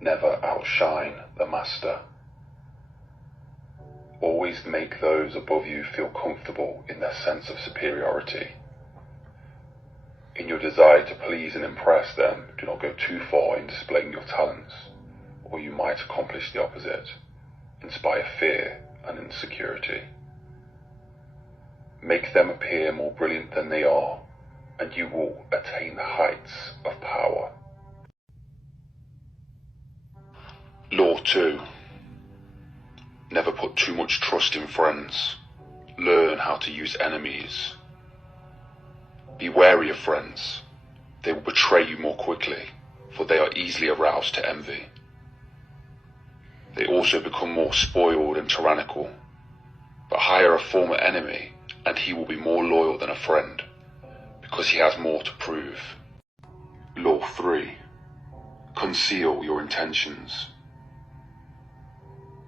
Never outshine the master. Always make those above you feel comfortable in their sense of superiority. In your desire to please and impress them, do not go too far in displaying your talents, or you might accomplish the opposite, inspire fear and insecurity. Make them appear more brilliant than they are, and you will attain the heights of power. Law 2. Never put too much trust in friends. Learn how to use enemies. Be wary of friends. They will betray you more quickly, for they are easily aroused to envy. They also become more spoiled and tyrannical. But hire a former enemy, and he will be more loyal than a friend, because he has more to prove. Law 3. Conceal your intentions.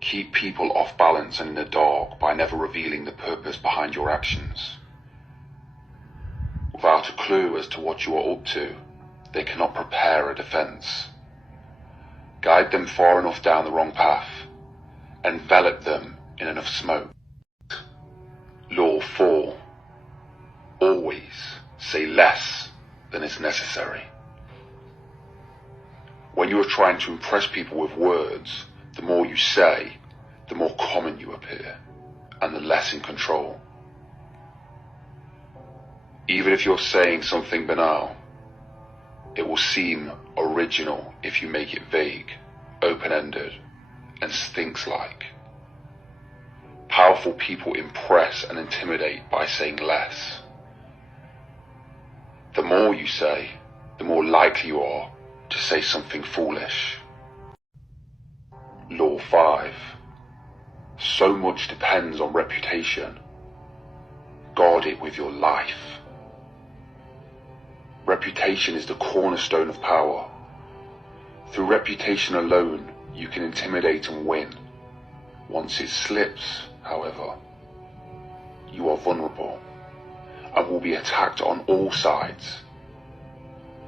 Keep people off balance and in the dark by never revealing the purpose behind your actions. Without a clue as to what you are up to, they cannot prepare a defense. Guide them far enough down the wrong path, envelop them in enough smoke. Law 4. Always say less than is necessary. When you are trying to impress people with words, the more you say, the more common you appear, and the less in control. Even if you're saying something banal, it will seem original if you make it vague, open-ended, and Sphinx-like. Powerful people impress and intimidate by saying less. The more you say, the more likely you are to say something foolish. Law 5. So much depends on reputation. Guard it with your life. Reputation is the cornerstone of power. Through reputation alone, you can intimidate and win. Once it slips, however, you are vulnerable and will be attacked on all sides.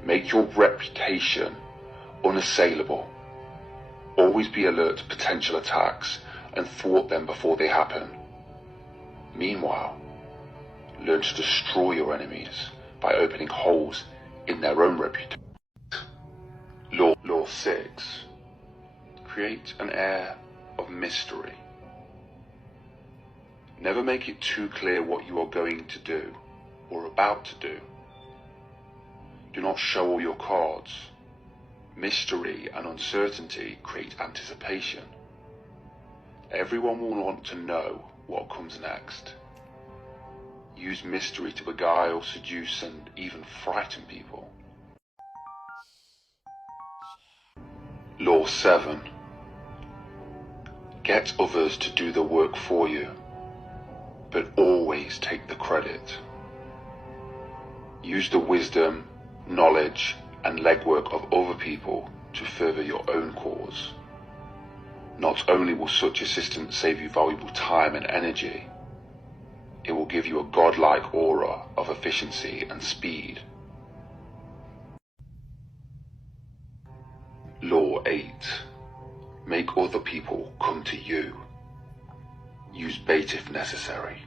Make your reputation unassailable. Always be alert to potential attacks and thwart them before they happen. Meanwhile, learn to destroy your enemies by opening holes in their own reputation. Law 6. Create an air of mystery. Never make it too clear what you are going to do or about to do. Do not show all your cards. Mystery and uncertainty create anticipation. Everyone will want to know what comes next. Use mystery to beguile, seduce, and even frighten people. Law 7. Get others to do the work for you, but always take the credit. Use the wisdom, knowledge, and legwork of other people to further your own cause. Not only will such assistance save you valuable time and energy, it will give you a godlike aura of efficiency and speed. Law 8. Make other people come to you. Use bait if necessary.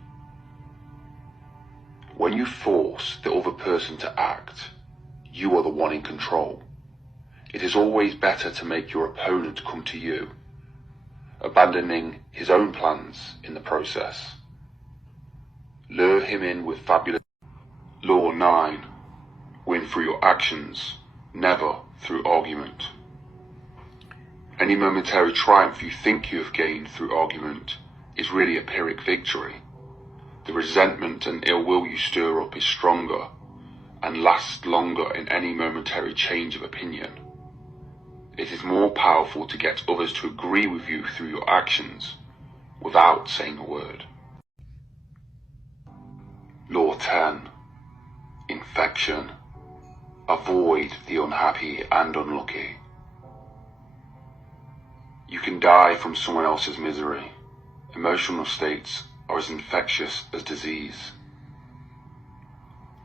When you force the other person to act, you are the one in control. It is always better to make your opponent come to you, abandoning his own plans in the process. Lure him in with fabulous. Law 9. Win through your actions, never through argument. Any momentary triumph you think you have gained through argument is really a Pyrrhic victory. The resentment and ill will you stir up is stronger and lasts longer in any momentary change of opinion. It is more powerful to get others to agree with you through your actions without saying a word. Law 10. Infection. Avoid the unhappy and unlucky. You can die from someone else's misery. Emotional states are as infectious as disease.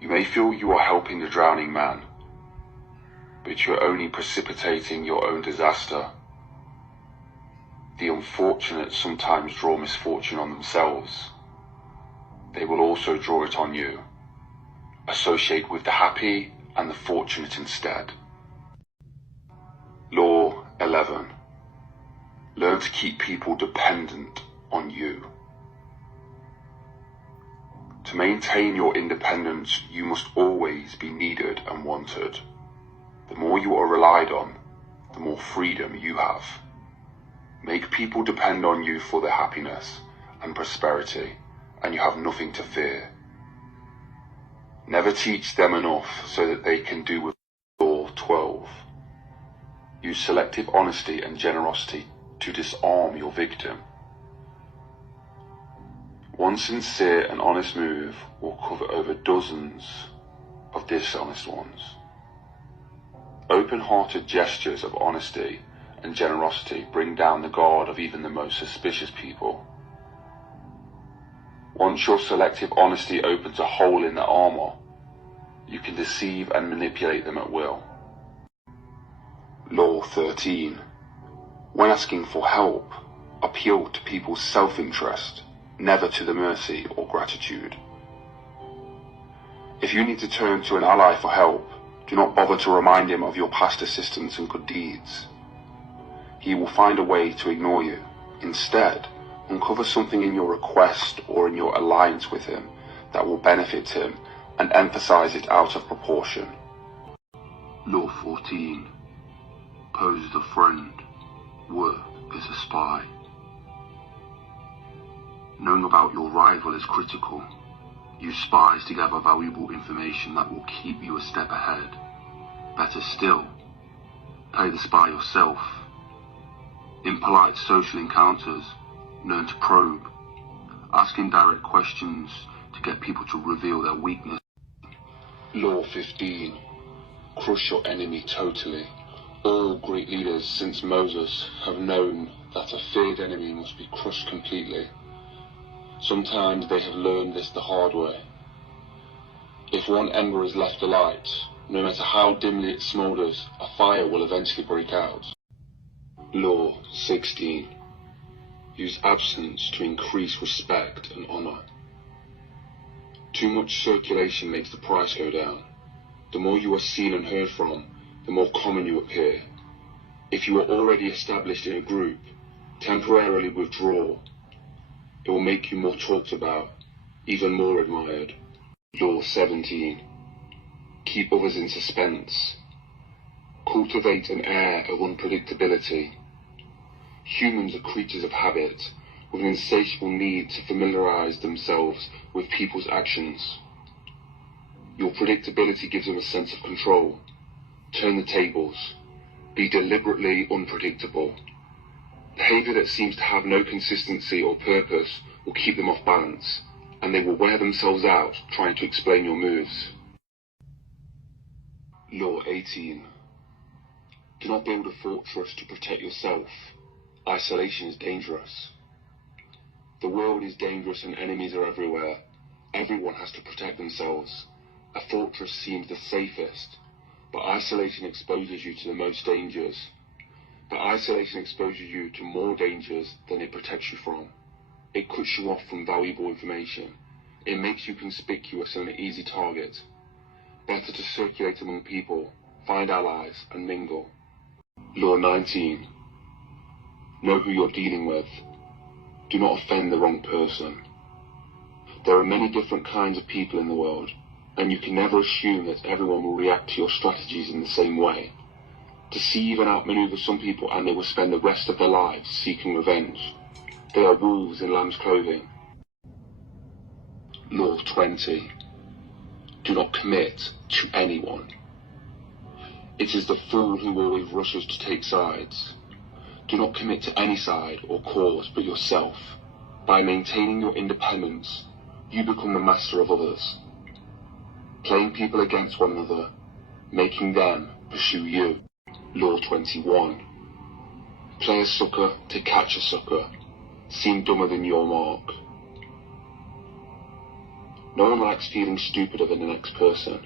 You may feel you are helping the drowning man, but you're only precipitating your own disaster. The unfortunate sometimes draw misfortune on themselves. They will also draw it on you. Associate with the happy and the fortunate instead. Law 11. Learn to keep people dependent on you. To maintain your independence, you must always be needed and wanted. The more you are relied on, the more freedom you have. Make people depend on you for their happiness and prosperity, and you have nothing to fear. Never teach them enough so that they can do with Law 12. Use selective honesty and generosity to disarm your victim. One sincere and honest move will cover over dozens of dishonest ones. Open-hearted gestures of honesty and generosity bring down the guard of even the most suspicious people. Once your selective honesty opens a hole in their armor, you can deceive and manipulate them at will. Law 13. When asking for help, appeal to people's self-interest, never to the mercy or gratitude. If you need to turn to an ally for help, do not bother to remind him of your past assistance and good deeds. He will find a way to ignore you. Instead, uncover something in your request or in your alliance with him that will benefit him and emphasize it out of proportion. Law 14. Pose as a friend, work as a spy. Knowing about your rival is critical. Use spies to gather valuable information that will keep you a step ahead. Better still, play the spy yourself. In polite social encounters, learn to probe. Ask indirect questions to get people to reveal their weakness. Law 15. Crush your enemy totally. All great leaders since Moses have known that a feared enemy must be crushed completely. Sometimes they have learned this the hard way. If one ember is left alight, no matter how dimly it smoulders, a fire will eventually break out. Law 16. Use absence to increase respect and honor. Too much circulation makes the price go down. The more you are seen and heard from, the more common you appear. If you are already established in a group, temporarily withdraw. It will make you more talked about, even more admired. Law 17. Keep others in suspense. Cultivate an air of unpredictability. Humans are creatures of habit, with an insatiable need to familiarize themselves with people's actions. Your predictability gives them a sense of control. Turn the tables. Be deliberately unpredictable. Behavior that seems to have no consistency or purpose will keep them off balance, and they will wear themselves out trying to explain your moves. Law 18. Do not build a fortress to protect yourself. Isolation is dangerous. The world is dangerous and enemies are everywhere. Everyone has to protect themselves. A fortress seems the safest, but isolation exposes you to the most dangers. But isolation exposes you to more dangers than it protects you from. It cuts you off from valuable information. It makes you conspicuous and an easy target. Better to circulate among people, find allies, and mingle. Law 19. Know who you're dealing with. Do not offend the wrong person. There are many different kinds of people in the world, and you can never assume that everyone will react to your strategies in the same way. Deceive and outmaneuver some people and they will spend the rest of their lives seeking revenge. They are wolves in lamb's clothing. Law 20. Do not commit to anyone. It is the fool who always rushes to take sides. Do not commit to any side or cause but yourself. By maintaining your independence, you become the master of others. Playing people against one another, making them pursue you. Law 21. Play a sucker to catch a sucker. Seem dumber than your mark. No one likes feeling stupider than the next person.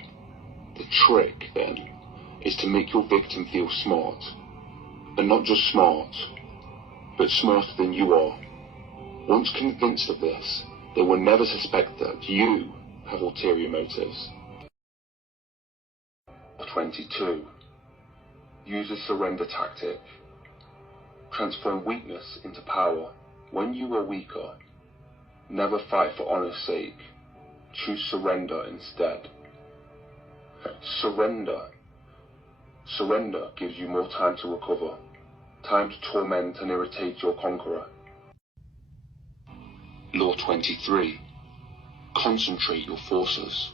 The trick, then, is to make your victim feel smart. And not just smart, but smarter than you are. Once convinced of this, they will never suspect that you have ulterior motives. 22. Use a surrender tactic. Transform weakness into power. When you are weaker, never fight for honor's sake. Choose surrender instead. Surrender gives you more time to recover, time to torment and irritate your conqueror. Law 23. Concentrate your forces.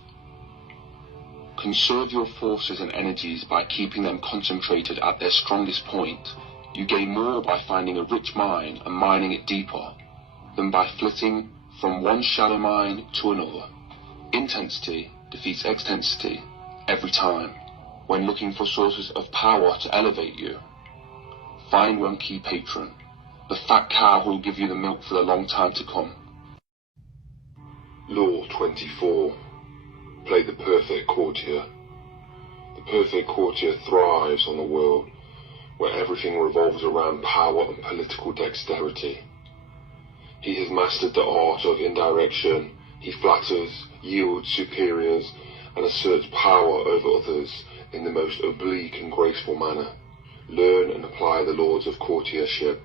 Conserve your forces and energies by keeping them concentrated at their strongest point. You gain more by finding a rich mine and mining it deeper than by flitting from one shallow mine to another. Intensity defeats extensity every time. When looking for sources of power to elevate you, find one key patron, the fat cow who will give you the milk for the long time to come. Law 24. Play the perfect courtier. The perfect courtier thrives on a world where everything revolves around power and political dexterity. He has mastered the art of indirection. He flatters, yields superiors, and asserts power over others in the most oblique and graceful manner. Learn and apply the laws of courtiership,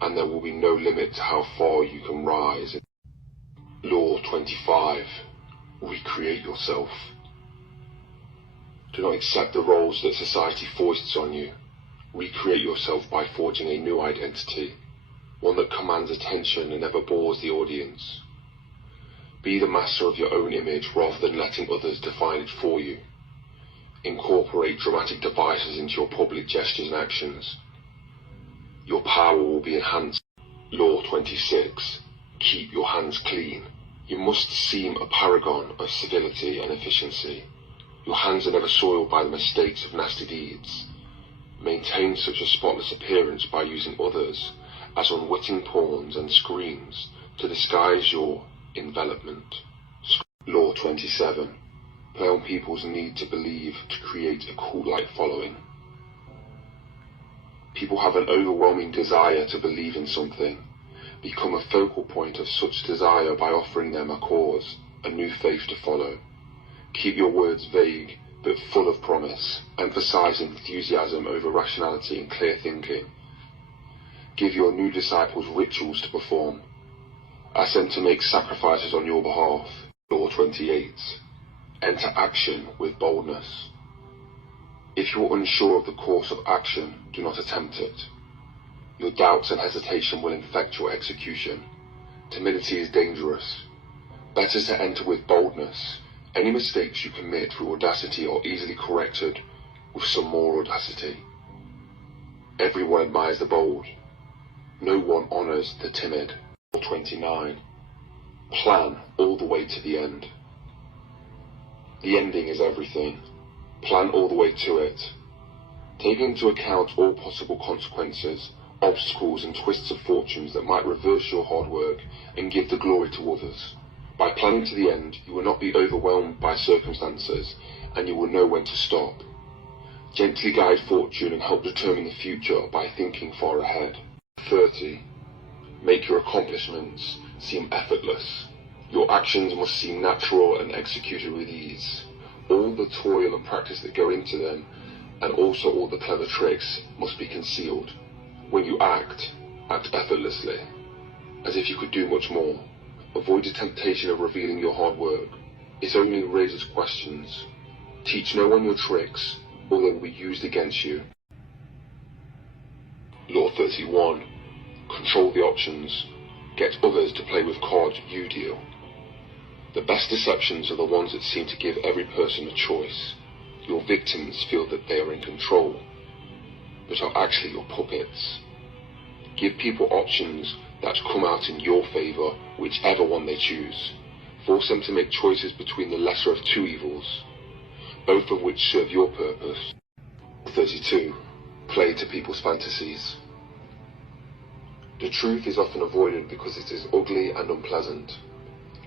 and there will be no limit to how far you can rise. Law 25. Recreate yourself. Do not accept the roles that society foists on you. Recreate yourself by forging a new identity, one that commands attention and never bores the audience. Be the master of your own image rather than letting others define it for you. Incorporate dramatic devices into your public gestures and actions. Your power will be enhanced. Law 26. Keep your hands clean. You must seem a paragon of civility and efficiency. Your hands are never soiled by the mistakes of nasty deeds. Maintain such a spotless appearance by using others as unwitting pawns and screens to disguise your envelopment. Law 27. Play on people's need to believe to create a cult-like following. People have an overwhelming desire to believe in something. Become a focal point of such desire by offering them a cause, a new faith to follow. Keep your words vague, but full of promise, emphasizing enthusiasm over rationality and clear thinking. Give your new disciples rituals to perform. Ask them to make sacrifices on your behalf. Law 28. Enter action with boldness. If you are unsure of the course of action, do not attempt it. Your doubts and hesitation will infect your execution. Timidity is dangerous. Better to enter with boldness. Any mistakes you commit through audacity are easily corrected with some more audacity. Everyone admires the bold. No one honors the timid. 29. Plan all the way to the end. The ending is everything. Plan all the way to it. Take into account all possible consequences, obstacles and twists of fortunes that might reverse your hard work and give the glory to others. By planning to the end, you will not be overwhelmed by circumstances, and you will know when to stop. Gently guide fortune and help determine the future by thinking far ahead. 30. Make your accomplishments seem effortless. Your actions must seem natural and executed with ease. All the toil and practice that go into them, and also all the clever tricks, must be concealed. When you act effortlessly, as if you could do much more. Avoid the temptation of revealing your hard work. It only raises questions. Teach no one your tricks, or they will be used against you. Law 31. Control the options. Get others to play with cards you deal. The best deceptions are the ones that seem to give every person a choice. Your victims feel that they are in control, but are actually your puppets. Give people options that come out in your favor, whichever one they choose. Force them to make choices between the lesser of two evils, both of which serve your purpose. 32. Play to people's fantasies. The truth is often avoided because it is ugly and unpleasant.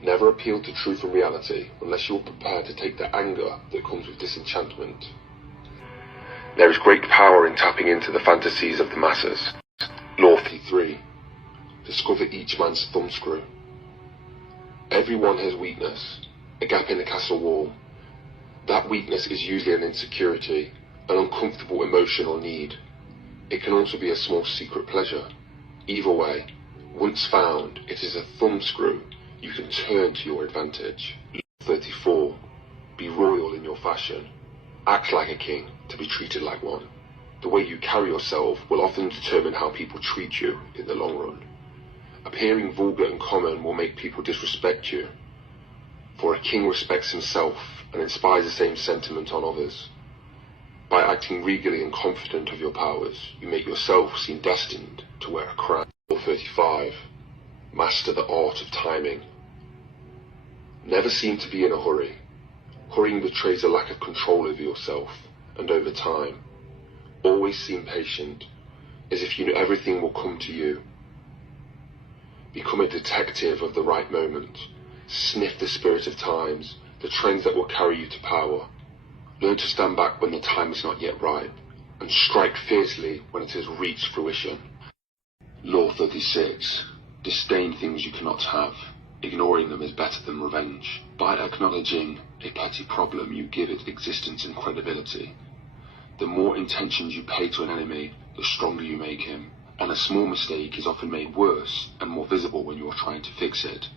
Never appeal to truth and reality unless you are prepared to take the anger that comes with disenchantment. There is great power in tapping into the fantasies of the masses. Law 3. Discover each man's thumbscrew. Everyone has weakness, a gap in the castle wall. That weakness is usually an insecurity, an uncomfortable emotion or need. It can also be a small secret pleasure. Either way, once found, it is a thumbscrew you can turn to your advantage. Law 34. Be royal in your fashion. Act like a king to be treated like one. The way you carry yourself will often determine how people treat you in the long run. Appearing vulgar and common will make people disrespect you, for a king respects himself and inspires the same sentiment on others. By acting regally and confident of your powers, you make yourself seem destined to wear a crown. Law 35. Master the art of timing. Never seem to be in a hurry. Hurrying betrays a lack of control over yourself and over time. Always seem patient, as if you know everything will come to you. Become a detective of the right moment. Sniff the spirit of times, the trends that will carry you to power. Learn to stand back when the time is not yet ripe, and strike fiercely when it has reached fruition. Law 36. Disdain things you cannot have. Ignoring them is better than revenge. By acknowledging a petty problem, you give it existence and credibility. The more intentions you pay to an enemy, the stronger you make him. And a small mistake is often made worse and more visible when you are trying to fix it.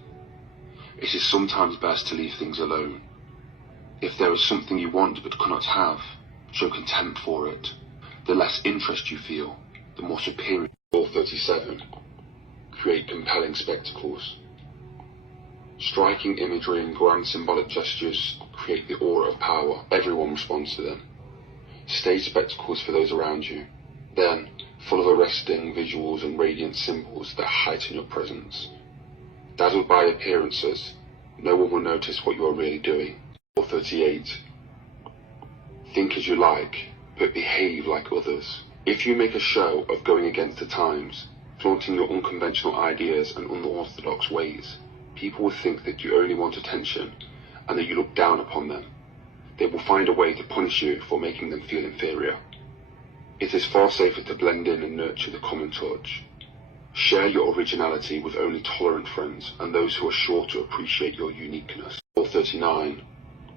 It is sometimes best to leave things alone. If there is something you want but cannot have, show contempt for it. The less interest you feel, the more superior. Law 37. Create compelling spectacles. Striking imagery and grand symbolic gestures create the aura of power. Everyone responds to them. Stage spectacles for those around you. Then, full of arresting visuals and radiant symbols that heighten your presence. Dazzled by appearances, no one will notice what you are really doing. Law 38. Think as you like, but behave like others. If you make a show of going against the times, flaunting your unconventional ideas and unorthodox ways, people will think that you only want attention and that you look down upon them. They will find a way to punish you for making them feel inferior. It is far safer to blend in and nurture the common touch. Share your originality with only tolerant friends and those who are sure to appreciate your uniqueness. Law 39.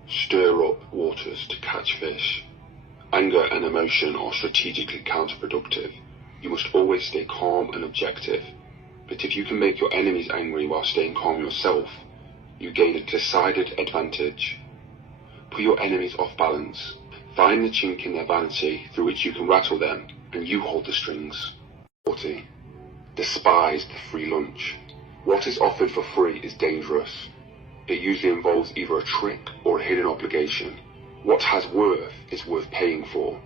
Stir up waters to catch fish. Anger and emotion are strategically counterproductive. You must always stay calm and objective. But if you can make your enemies angry while staying calm yourself, you gain a decided advantage. Put your enemies off balance. Find the chink in their vanity through which you can rattle them, and you hold the strings. 40. Despise the free lunch. What is offered for free is dangerous. It usually involves either a trick or a hidden obligation. What has worth is worth paying for.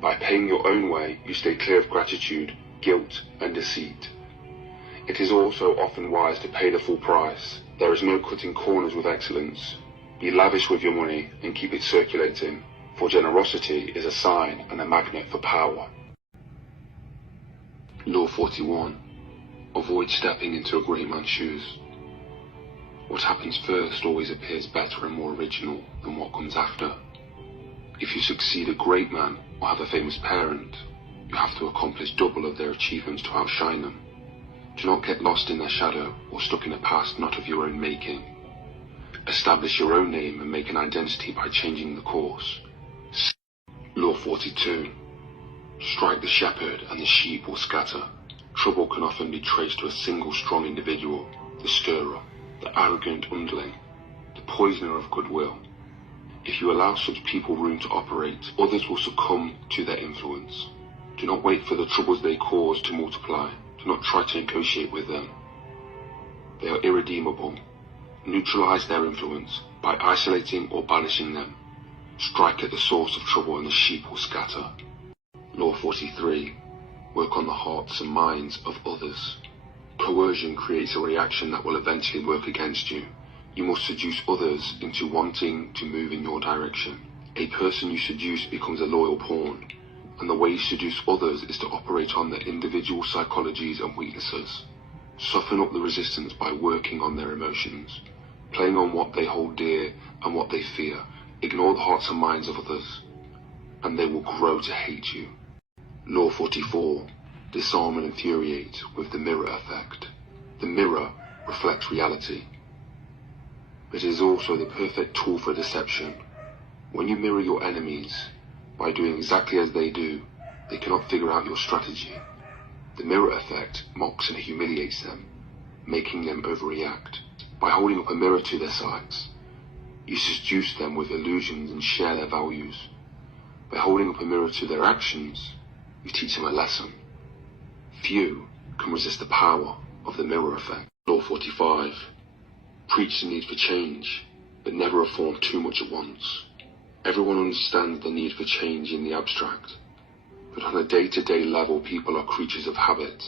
By paying your own way, you stay clear of gratitude, guilt, and deceit. It is also often wise to pay the full price. There is no cutting corners with excellence. Be lavish with your money and keep it circulating, for generosity is a sign and a magnet for power. Law 41. Avoid stepping into a great man's shoes. What happens first always appears better and more original than what comes after. If you succeed a great man or have a famous parent, you have to accomplish double of their achievements to outshine them. Do not get lost in their shadow or stuck in a past not of your own making. Establish your own name and make an identity by changing the course. Law 42. Strike the shepherd and the sheep will scatter. Trouble can often be traced to a single strong individual, the stirrer, the arrogant underling, the poisoner of goodwill. If you allow such people room to operate, others will succumb to their influence. Do not wait for the troubles they cause to multiply. Do not try to negotiate with them. They are irredeemable. Neutralize their influence by isolating or banishing them. Strike at the source of trouble and the sheep will scatter. Law 43. Work on the hearts and minds of others. Coercion creates a reaction that will eventually work against you. You must seduce others into wanting to move in your direction. A person you seduce becomes a loyal pawn, and the way you seduce others is to operate on their individual psychologies and weaknesses. Soften up the resistance by working on their emotions, playing on what they hold dear and what they fear. Ignore the hearts and minds of others. and they will grow to hate you. Law 44. Disarm and infuriate with the mirror effect. The mirror reflects reality. It is also the perfect tool for deception. When you mirror your enemies, by doing exactly as they do, they cannot figure out your strategy. The mirror effect mocks and humiliates them, making them overreact. By holding up a mirror to their sights, you seduce them with illusions and share their values. By holding up a mirror to their actions, you teach them a lesson. Few can resist the power of the mirror effect. Law 45. Preach the need for change, but never reform too much at once. Everyone understands the need for change in the abstract, but on a day-to-day level, people are creatures of habit.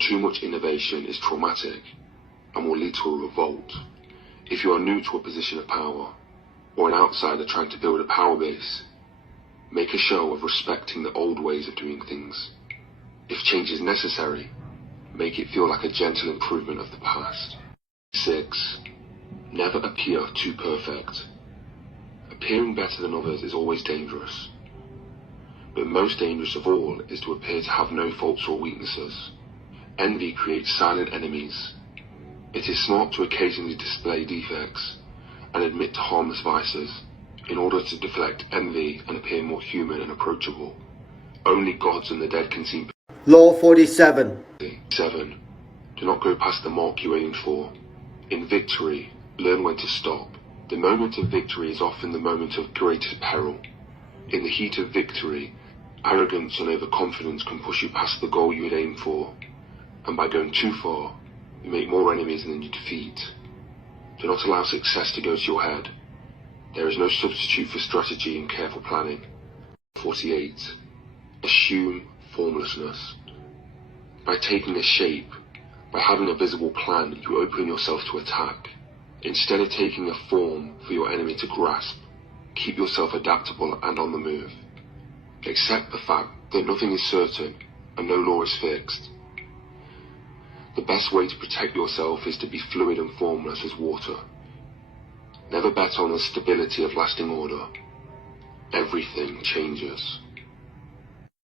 Too much innovation is traumatic and will lead to a revolt. If you are new to a position of power, or an outsider trying to build a power base, make a show of respecting the old ways of doing things. If change is necessary, make it feel like a gentle improvement of the past. 6. Never appear too perfect. Appearing better than others is always dangerous, but most dangerous of all is to appear to have no faults or weaknesses. Envy creates silent enemies. It is smart to occasionally display defects and admit to harmless vices in order to deflect envy and appear more human and approachable. Only gods and the dead can see. Law 47. 7. Do not go past the mark you aim for. In victory, learn when to stop. The moment of victory is often the moment of greatest peril. In the heat of victory, arrogance and overconfidence can push you past the goal you had aimed for, and by going too far, you make more enemies than you defeat. Do not allow success to go to your head. There is no substitute for strategy and careful planning. 48. Assume formlessness. By taking a shape, by having a visible plan, you open yourself to attack. Instead of taking a form for your enemy to grasp, keep yourself adaptable and on the move. Accept the fact that nothing is certain and no law is fixed. The best way to protect yourself is to be fluid and formless as water. Never bet on the stability of lasting order. Everything changes.